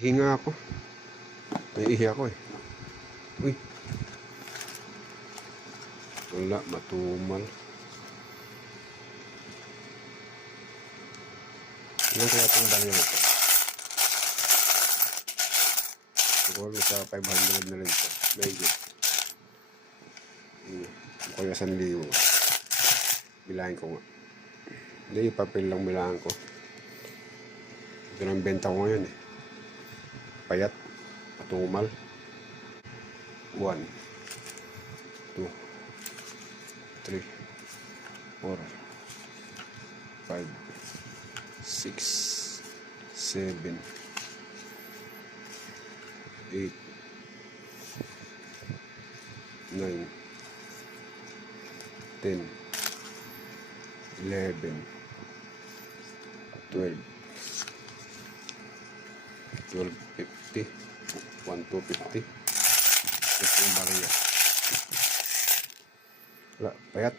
Hinga ako. Naiihi ako eh. Uy. Wala, matumal. Ilan kaya itong barya nito? Siguro sa 500 na rin ito. Mahigit. Kaya 1,000. Bilahin ko nga. Hindi, papel lang bilahan ko. Ito lang benta ko ngayon eh. Payat. Matumal. 1 2 3 4 5 6 7 8 9 10 11 12 12.50 1,250. Ito yung barya. Wala, payat.